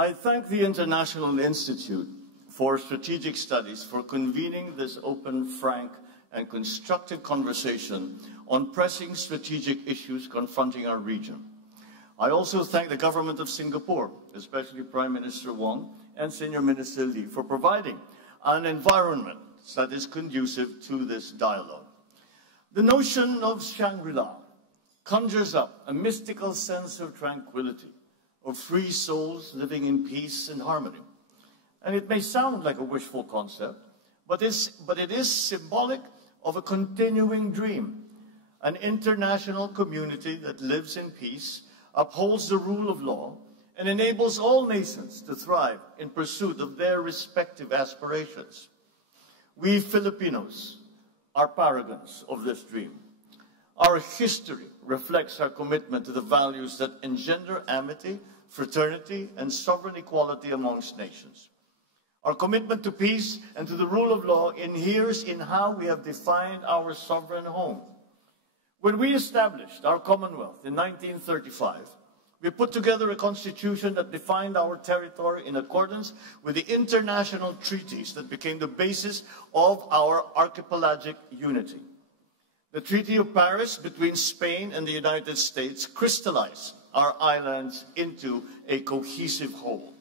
I thank the International Institute for Strategic Studies for convening this open, frank, and constructive conversation on pressing strategic issues confronting our region. I also thank the government of Singapore, especially Prime Minister Wong and Senior Minister Lee, for providing an environment that is conducive to this dialogue. The notion of Shangri-La conjures up a mystical sense of tranquility, of free souls living in peace and harmony. And it may sound like a wishful concept, but it is symbolic of a continuing dream, an international community that lives in peace, upholds the rule of law, and enables all nations to thrive in pursuit of their respective aspirations. We Filipinos are paragons of this dream. Our history reflects our commitment to the values that engender amity, fraternity, and sovereign equality amongst nations. Our commitment to peace and to the rule of law inheres in how we have defined our sovereign home. When we established our Commonwealth in 1935, we put together a constitution that defined our territory in accordance with the international treaties that became the basis of our archipelagic unity. The Treaty of Paris between Spain and the United States crystallized our islands into a cohesive whole.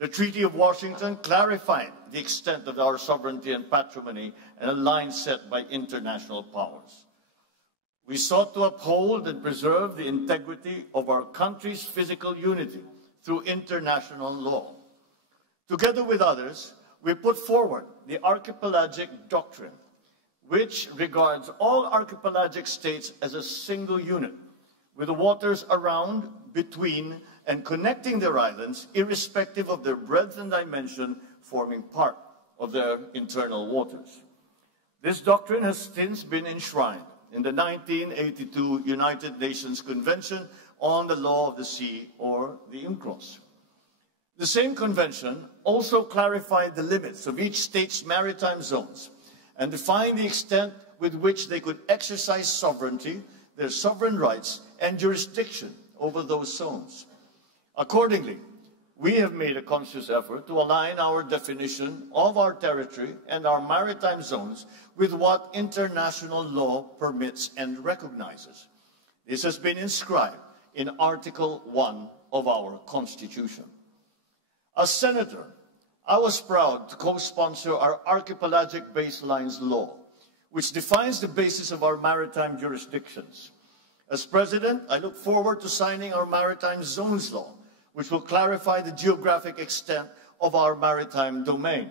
The Treaty of Washington clarified the extent of our sovereignty and patrimony and a line set by international powers. We sought to uphold and preserve the integrity of our country's physical unity through international law. Together with others, we put forward the archipelagic doctrine, which regards all archipelagic states as a single unit, with the waters around, between, and connecting their islands, irrespective of their breadth and dimension, forming part of their internal waters. This doctrine has since been enshrined in the 1982 United Nations Convention on the Law of the Sea, or the UNCLOS. The same convention also clarified the limits of each state's maritime zones and defined the extent with which they could exercise sovereignty, their sovereign rights, and jurisdiction over those zones. Accordingly, we have made a conscious effort to align our definition of our territory and our maritime zones with what international law permits and recognizes. This has been inscribed in Article 1 of our Constitution. As Senator, I was proud to co-sponsor our Archipelagic Baselines Law, which defines the basis of our maritime jurisdictions. As President, I look forward to signing our Maritime Zones Law, which will clarify the geographic extent of our maritime domain.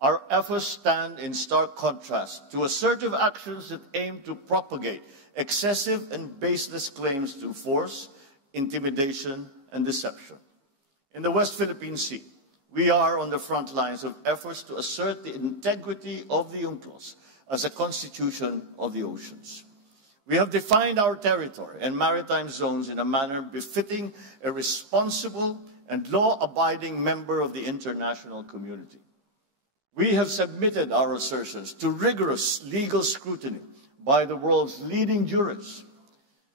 Our efforts stand in stark contrast to assertive actions that aim to propagate excessive and baseless claims through force, intimidation, and deception. In the West Philippine Sea, we are on the front lines of efforts to assert the integrity of the UNCLOS as a constitution of the oceans. We have defined our territory and maritime zones in a manner befitting a responsible and law-abiding member of the international community. We have submitted our assertions to rigorous legal scrutiny by the world's leading jurists.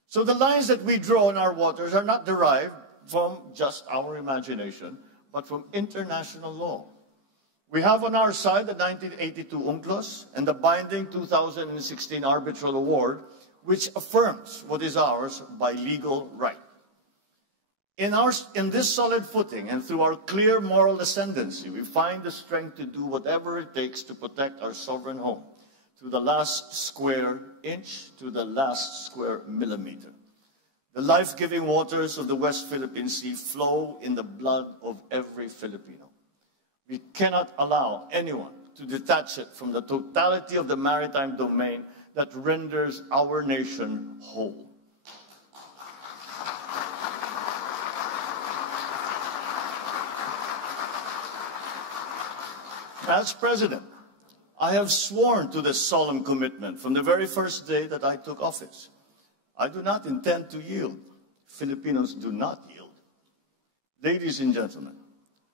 So the lines that we draw in our waters are not derived from just our imagination, but from international law. We have on our side the 1982 UNCLOS and the binding 2016 Arbitral Award, which affirms what is ours by legal right. In this solid footing and through our clear moral ascendancy, we find the strength to do whatever it takes to protect our sovereign home, to the last square inch, to the last square millimeter. The life-giving waters of the West Philippine Sea flow in the blood of every Filipino. We cannot allow anyone to detach it from the totality of the maritime domain that renders our nation whole. As President, I have sworn to this solemn commitment from the very first day that I took office. I do not intend to yield. Filipinos do not yield. Ladies and gentlemen,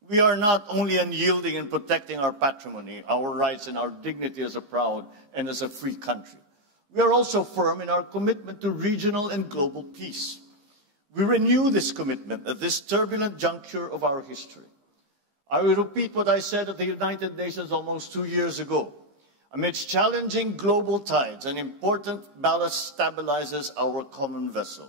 we are not only unyielding in protecting our patrimony, our rights, and our dignity as a proud and as a free country. We are also firm in our commitment to regional and global peace. We renew this commitment at this turbulent juncture of our history. I will repeat what I said at the United Nations almost 2 years ago. Amidst challenging global tides, an important ballast stabilizes our common vessel.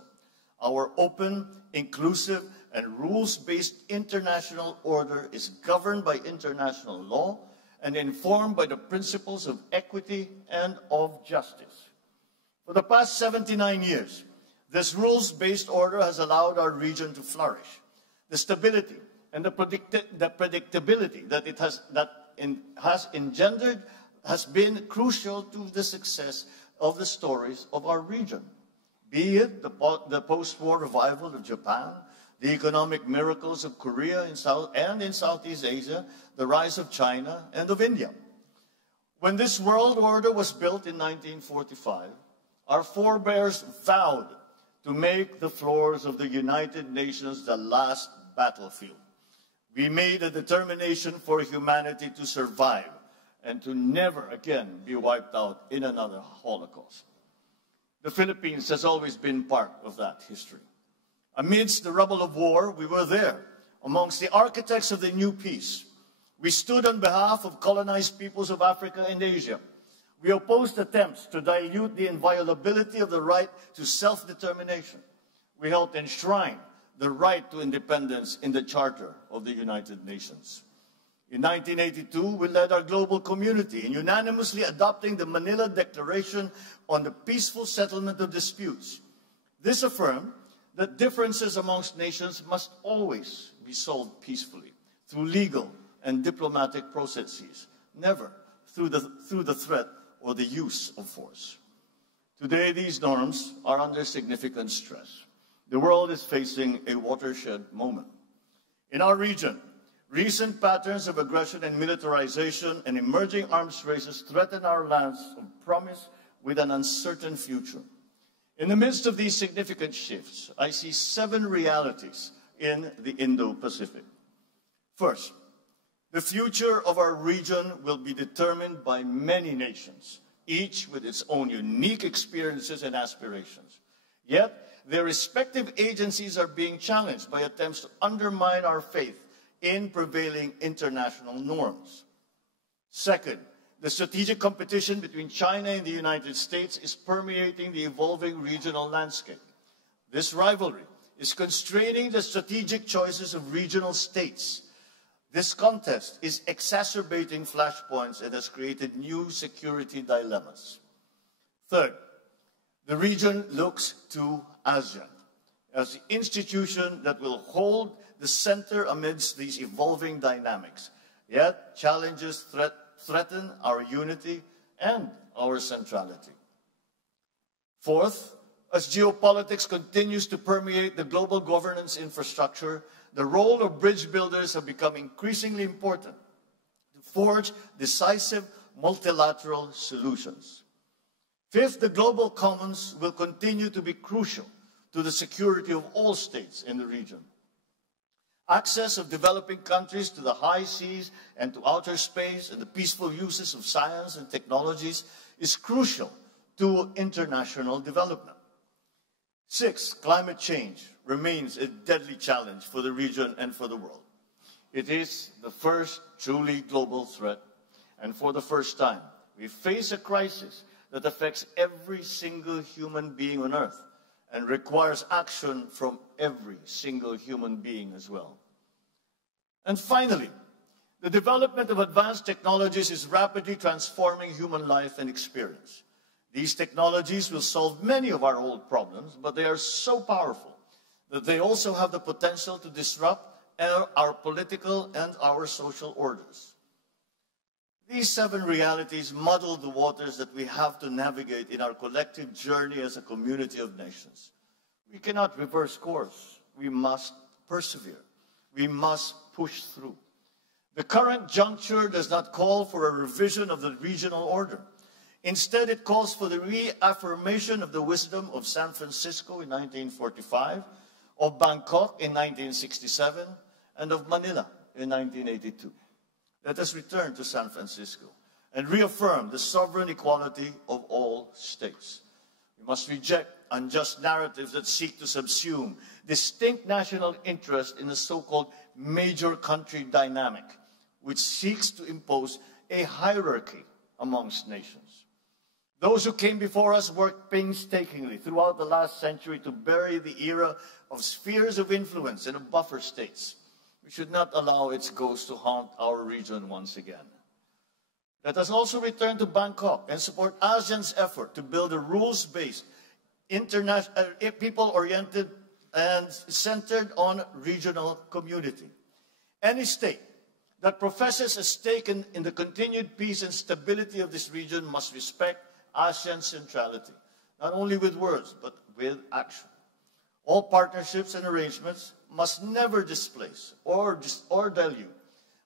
Our open, inclusive, and rules-based international order is governed by international law and informed by the principles of equity and of justice. For the past 79 years, this rules-based order has allowed our region to flourish. The stability and the predictability that it has engendered has been crucial to the success of the stories of our region, be it the post-war revival of Japan, the economic miracles of Korea in Southeast Asia, the rise of China and of India. When this world order was built in 1945, our forebears vowed to make the floors of the United Nations the last battlefield. We made a determination for humanity to survive and to never again be wiped out in another Holocaust. The Philippines has always been part of that history. Amidst the rubble of war, we were there, amongst the architects of the new peace. We stood on behalf of colonized peoples of Africa and Asia. We opposed attempts to dilute the inviolability of the right to self-determination. We helped enshrine the right to independence in the Charter of the United Nations. In 1982, we led our global community in unanimously adopting the Manila Declaration on the peaceful settlement of disputes. This affirmed that differences amongst nations must always be solved peacefully through legal and diplomatic processes, never through the threat or the use of force. Today, these norms are under significant stress. The world is facing a watershed moment. In our region, recent patterns of aggression and militarization and emerging arms races threaten our lands of promise with an uncertain future. In the midst of these significant shifts, I see 7 realities in the Indo Pacific. First, the future of our region will be determined by many nations, each with its own unique experiences and aspirations. Yet, their respective agencies are being challenged by attempts to undermine our faith in prevailing international norms. Second, the strategic competition between China and the United States is permeating the evolving regional landscape. This rivalry is constraining the strategic choices of regional states. This contest is exacerbating flashpoints and has created new security dilemmas. Third, the region looks to ASEAN as the institution that will hold the center amidst these evolving dynamics. Yet, challenges threaten our unity and our centrality. Fourth, as geopolitics continues to permeate the global governance infrastructure, the role of bridge builders have become increasingly important to forge decisive multilateral solutions. Fifth, the global commons will continue to be crucial to the security of all states in the region. Access of developing countries to the high seas and to outer space and the peaceful uses of science and technologies is crucial to international development. Sixth, climate change remains a deadly challenge for the region and for the world. It is the first truly global threat, and for the first time, we face a crisis that affects every single human being on Earth and requires action from every single human being as well. And finally, the development of advanced technologies is rapidly transforming human life and experience. These technologies will solve many of our old problems, but they are so powerful that they also have the potential to disrupt our political and our social orders. These 7 realities muddle the waters that we have to navigate in our collective journey as a community of nations. We cannot reverse course. We must persevere. We must push through. The current juncture does not call for a revision of the regional order. Instead, it calls for the reaffirmation of the wisdom of San Francisco in 1945, of Bangkok in 1967, and of Manila in 1982. Let us return to San Francisco and reaffirm the sovereign equality of all states. We must reject unjust narratives that seek to subsume distinct national interest in a so-called major country dynamic, which seeks to impose a hierarchy amongst nations. Those who came before us worked painstakingly throughout the last century to bury the era of spheres of influence and of buffer states. We should not allow its ghost to haunt our region once again. Let us also return to Bangkok and support ASEAN's effort to build a rules-based, people-oriented, and centered on regional community. Any state that professes a stake in the continued peace and stability of this region must respect ASEAN centrality, not only with words, but with action. All partnerships and arrangements must never displace or dilute,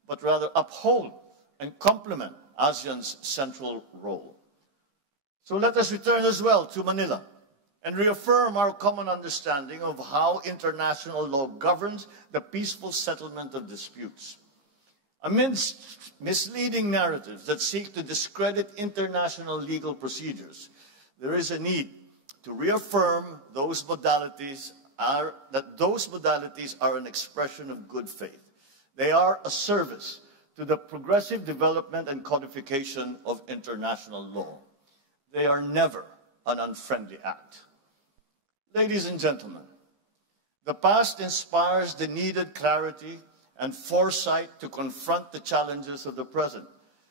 but rather uphold and complement ASEAN's central role. So let us return as well to Manila and reaffirm our common understanding of how international law governs the peaceful settlement of disputes. Amidst misleading narratives that seek to discredit international legal procedures, there is a need to reaffirm that those modalities are an expression of good faith. They are a service to the progressive development and codification of international law. They are never an unfriendly act. Ladies and gentlemen, the past inspires the needed clarity and foresight to confront the challenges of the present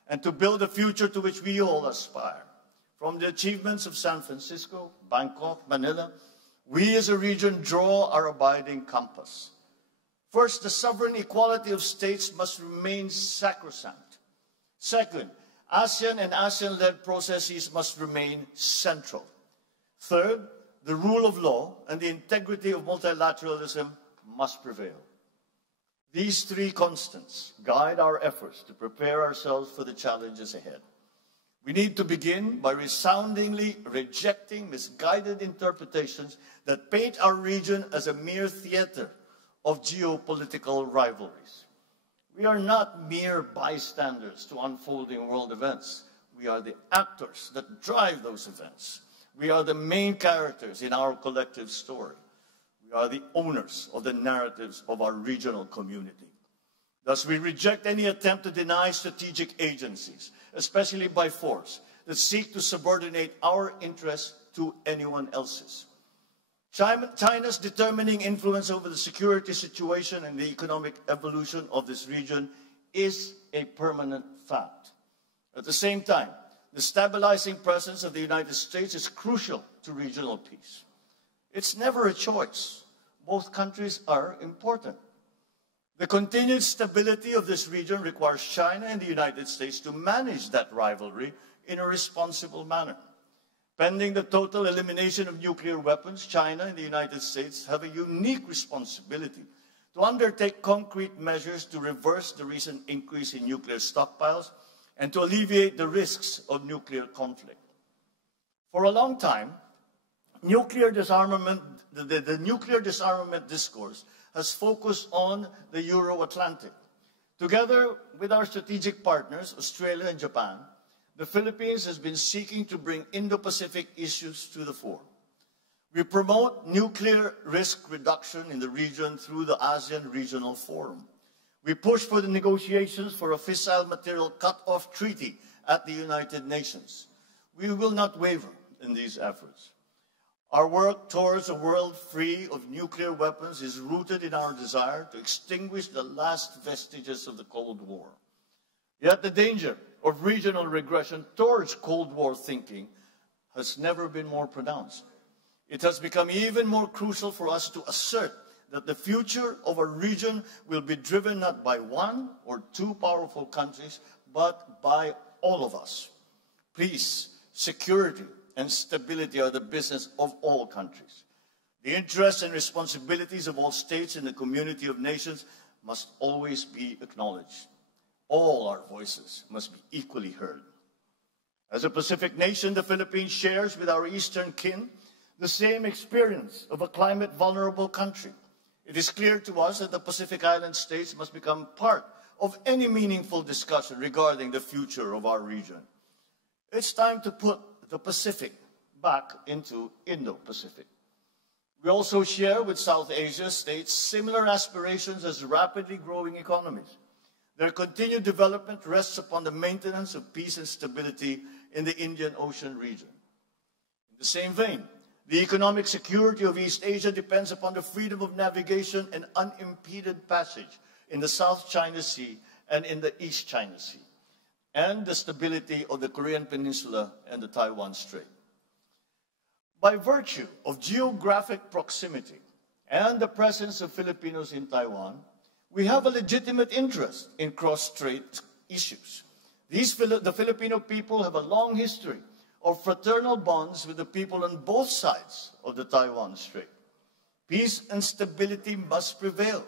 and to build a future to which we all aspire. From the achievements of San Francisco, Bangkok, Manila, we as a region draw our abiding compass. First, the sovereign equality of states must remain sacrosanct. Second, ASEAN and ASEAN-led processes must remain central. Third, the rule of law and the integrity of multilateralism must prevail. These three constants guide our efforts to prepare ourselves for the challenges ahead. We need to begin by resoundingly rejecting misguided interpretations that paint our region as a mere theater of geopolitical rivalries. We are not mere bystanders to unfolding world events. We are the actors that drive those events. We are the main characters in our collective story. We are the owners of the narratives of our regional community. Thus, we reject any attempt to deny strategic agencies, especially by force, that seek to subordinate our interests to anyone else's. China's determining influence over the security situation and the economic evolution of this region is a permanent fact. At the same time, the stabilizing presence of the United States is crucial to regional peace. It's never a choice. Both countries are important. The continued stability of this region requires China and the United States to manage that rivalry in a responsible manner. Pending the total elimination of nuclear weapons, China and the United States have a unique responsibility to undertake concrete measures to reverse the recent increase in nuclear stockpiles and to alleviate the risks of nuclear conflict. For a long time, the nuclear disarmament discourse has focused on the Euro-Atlantic. Together with our strategic partners, Australia and Japan, the Philippines has been seeking to bring Indo Pacific issues to the fore. We promote nuclear risk reduction in the region through the ASEAN Regional Forum. We push for the negotiations for a fissile material cut-off treaty at the United Nations. We will not waver in these efforts. Our work towards a world free of nuclear weapons is rooted in our desire to extinguish the last vestiges of the Cold War. Yet the danger of regional regression towards Cold War thinking has never been more pronounced. It has become even more crucial for us to assert that the future of our region will be driven not by one or two powerful countries, but by all of us. Peace, security, and stability are the business of all countries. The interests and responsibilities of all states in the community of nations must always be acknowledged. All our voices must be equally heard. As a Pacific nation, the Philippines shares with our eastern kin the same experience of a climate-vulnerable country. It is clear to us that the Pacific Island states must become part of any meaningful discussion regarding the future of our region. It's time to put the Pacific back into Indo Pacific. We also share with South Asia states similar aspirations as rapidly growing economies. Their continued development rests upon the maintenance of peace and stability in the Indian Ocean region. In the same vein, the economic security of East Asia depends upon the freedom of navigation and unimpeded passage in the South China Sea and in the East China Sea, and the stability of the Korean Peninsula and the Taiwan Strait. By virtue of geographic proximity and the presence of Filipinos in Taiwan, we have a legitimate interest in cross-strait issues. The Filipino people have a long history of fraternal bonds with the people on both sides of the Taiwan Strait. Peace and stability must prevail.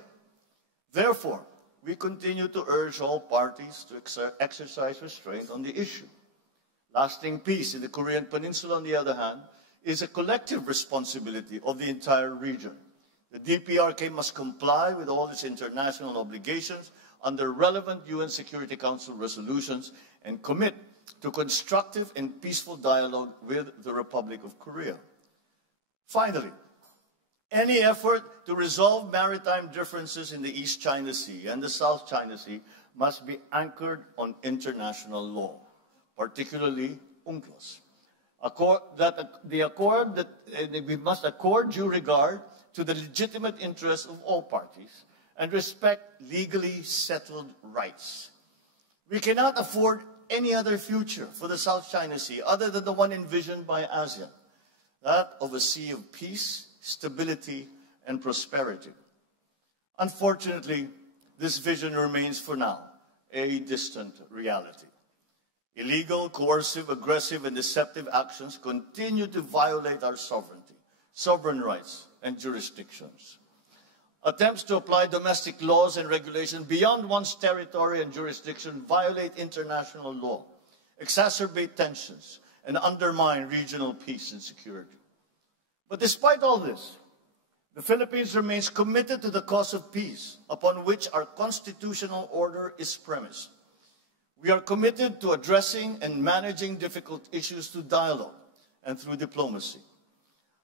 Therefore, we continue to urge all parties to exercise restraint on the issue. Lasting peace in the Korean Peninsula, on the other hand, is a collective responsibility of the entire region. The DPRK must comply with all its international obligations under relevant UN Security Council resolutions and commit to constructive and peaceful dialogue with the Republic of Korea. Finally, any effort to resolve maritime differences in the East China Sea and the South China Sea must be anchored on international law, particularly UNCLOS. We must accord due regard to the legitimate interests of all parties and respect legally settled rights. We cannot afford any other future for the South China Sea other than the one envisioned by ASEAN, that of a sea of peace, stability, and prosperity. Unfortunately, this vision remains for now a distant reality. Illegal, coercive, aggressive, and deceptive actions continue to violate our sovereignty, sovereign rights, and jurisdictions. Attempts to apply domestic laws and regulations beyond one's territory and jurisdiction violate international law, exacerbate tensions, and undermine regional peace and security. But despite all this, the Philippines remains committed to the cause of peace, upon which our constitutional order is premised. We are committed to addressing and managing difficult issues through dialogue and through diplomacy.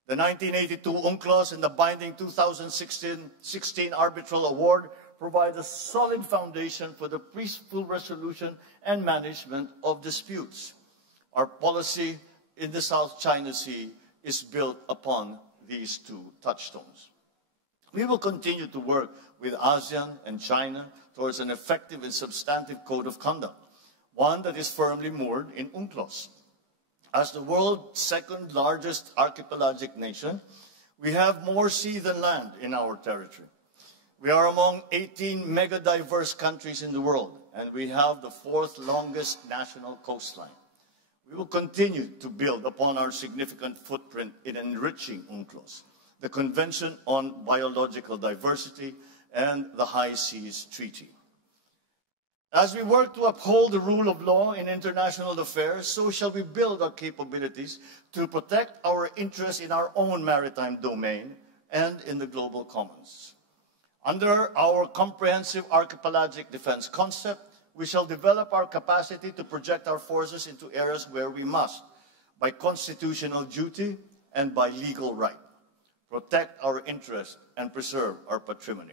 The 1982 UNCLOS and the binding 2016 arbitral award provide a solid foundation for the peaceful resolution and management of disputes. Our policy in the South China Sea is built upon these two touchstones. We will continue to work with ASEAN and China towards an effective and substantive code of conduct, one that is firmly moored in UNCLOS. As the world's second largest archipelagic nation, we have more sea than land in our territory. We are among 18 mega-diverse countries in the world, and we have the fourth longest national coastline. We will continue to build upon our significant footprint in enriching UNCLOS, the Convention on Biological Diversity, and the High Seas Treaty. As we work to uphold the rule of law in international affairs, so shall we build our capabilities to protect our interests in our own maritime domain and in the global commons. Under our comprehensive archipelagic defense concept, we shall develop our capacity to project our forces into areas where we must, by constitutional duty and by legal right, protect our interests and preserve our patrimony.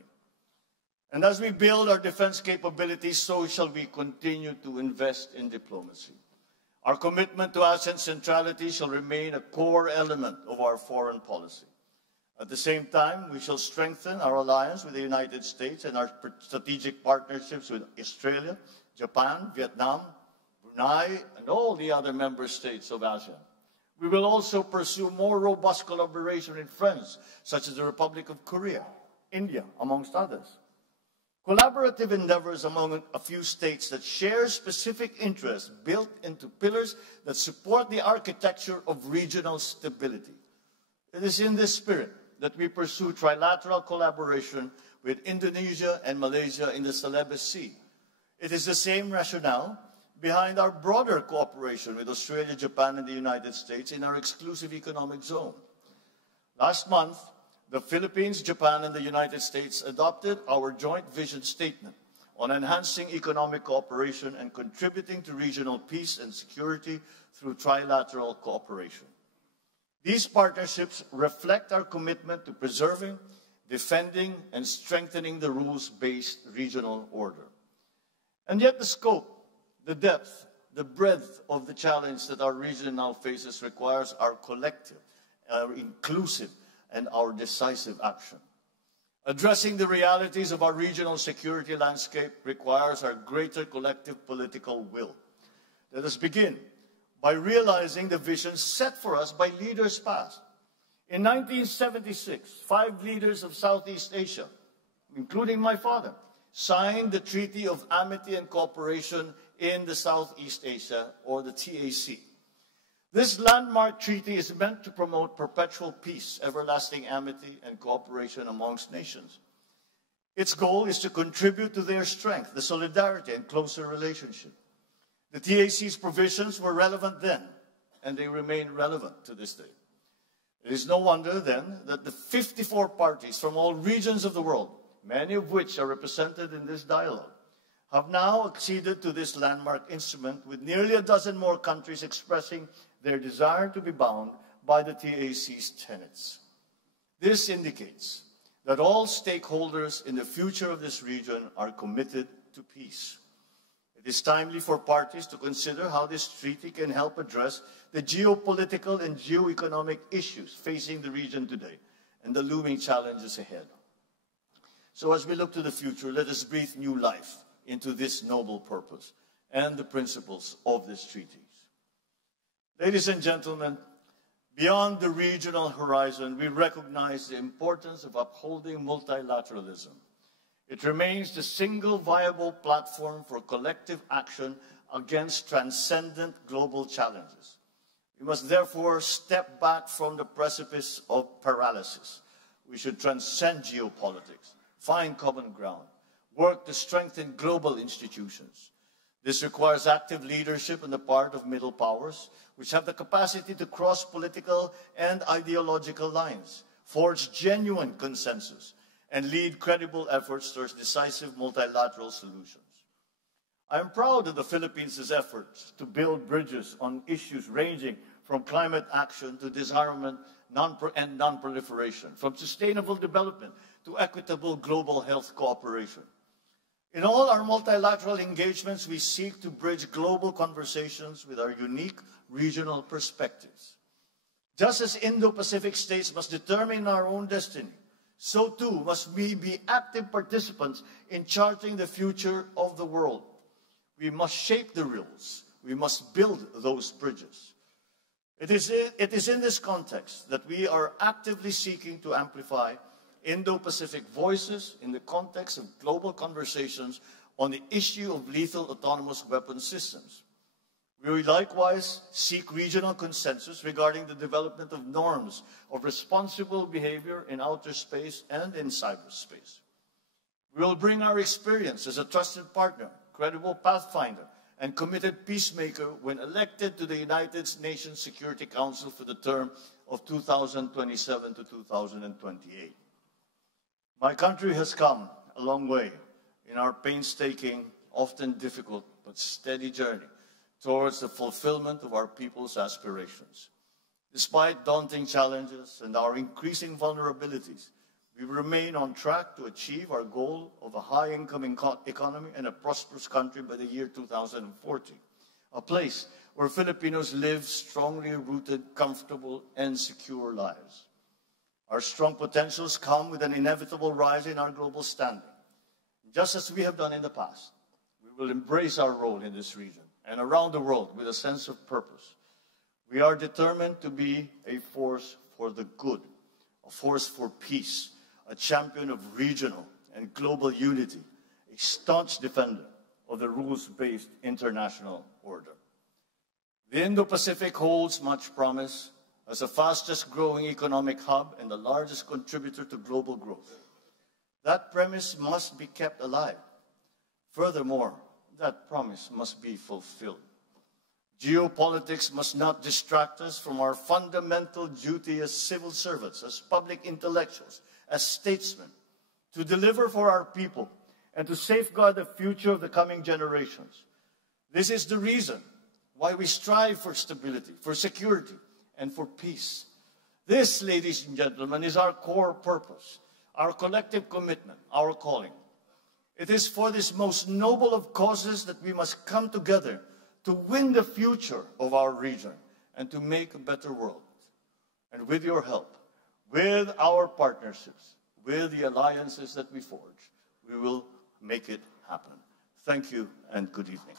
And as we build our defense capabilities, so shall we continue to invest in diplomacy. Our commitment to ASEAN centrality shall remain a core element of our foreign policy. At the same time, we shall strengthen our alliance with the United States and our strategic partnerships with Australia, Japan, Vietnam, Brunei, and all the other member states of ASEAN. We will also pursue more robust collaboration with friends, such as the Republic of Korea, India, amongst others. Collaborative endeavors among a few states that share specific interests built into pillars that support the architecture of regional stability. It is in this spirit that we pursue trilateral collaboration with Indonesia and Malaysia in the Celebes Sea. It is the same rationale behind our broader cooperation with Australia, Japan, and the United States in our exclusive economic zone. Last month, the Philippines, Japan, and the United States adopted our joint vision statement on enhancing economic cooperation and contributing to regional peace and security through trilateral cooperation. These partnerships reflect our commitment to preserving, defending, and strengthening the rules-based regional order. And yet the scope, the depth, the breadth of the challenge that our region now faces requires our collective, our inclusive, and our decisive action. Addressing the realities of our regional security landscape requires our greater collective political will. Let us begin by realizing the vision set for us by leaders past. In 1976, 5 leaders of Southeast Asia, including my father, signed the Treaty of Amity and Cooperation in the Southeast Asia, or the TAC. This landmark treaty is meant to promote perpetual peace, everlasting amity, and cooperation amongst nations. Its goal is to contribute to their strength, the solidarity, and closer relationship. The TAC's provisions were relevant then, and they remain relevant to this day. It is no wonder, then, that the 54 parties from all regions of the world, many of which are represented in this dialogue, have now acceded to this landmark instrument, with nearly a dozen more countries expressing their desire to be bound by the TAC's tenets. This indicates that all stakeholders in the future of this region are committed to peace. It is timely for parties to consider how this treaty can help address the geopolitical and geoeconomic issues facing the region today and the looming challenges ahead. So as we look to the future, let us breathe new life into this noble purpose and the principles of this treaty. Ladies and gentlemen, beyond the regional horizon, we recognize the importance of upholding multilateralism. It remains the single viable platform for collective action against transcendent global challenges. We must therefore step back from the precipice of paralysis. We should transcend geopolitics, find common ground, work to strengthen global institutions. This requires active leadership on the part of middle powers, which have the capacity to cross political and ideological lines, forge genuine consensus, and lead credible efforts towards decisive multilateral solutions. I am proud of the Philippines' efforts to build bridges on issues ranging from climate action to disarmament and non-proliferation, from sustainable development to equitable global health cooperation. In all our multilateral engagements, we seek to bridge global conversations with our unique regional perspectives. Just as Indo Pacific states must determine our own destiny, so too must we be active participants in charting the future of the world. We must shape the rules. We must build those bridges. It is in this context that we are actively seeking to amplify Indo-Pacific voices in the context of global conversations on the issue of lethal autonomous weapon systems. We will likewise seek regional consensus regarding the development of norms of responsible behavior in outer space and in cyberspace. We will bring our experience as a trusted partner, credible pathfinder, and committed peacemaker when elected to the United Nations Security Council for the term of 2027 to 2028. My country has come a long way in our painstaking, often difficult, but steady journey towards the fulfillment of our people's aspirations. Despite daunting challenges and our increasing vulnerabilities, we remain on track to achieve our goal of a high-income economy and a prosperous country by the year 2040, a place where Filipinos live strongly rooted, comfortable, and secure lives. Our strong potentials come with an inevitable rise in our global standing. Just as we have done in the past, we will embrace our role in this region and around the world with a sense of purpose. We are determined to be a force for the good, a force for peace, a champion of regional and global unity, a staunch defender of the rules-based international order. The Indo-Pacific holds much promise as the fastest growing economic hub and the largest contributor to global growth. That premise must be kept alive. Furthermore, that promise must be fulfilled. Geopolitics must not distract us from our fundamental duty as civil servants, as public intellectuals, as statesmen, to deliver for our people and to safeguard the future of the coming generations. This is the reason why we strive for stability, for security, and for peace. This, ladies and gentlemen, is our core purpose, our collective commitment, our calling. It is for this most noble of causes that we must come together to win the future of our region and to make a better world. And with your help, with our partnerships, with the alliances that we forge, we will make it happen. Thank you and good evening.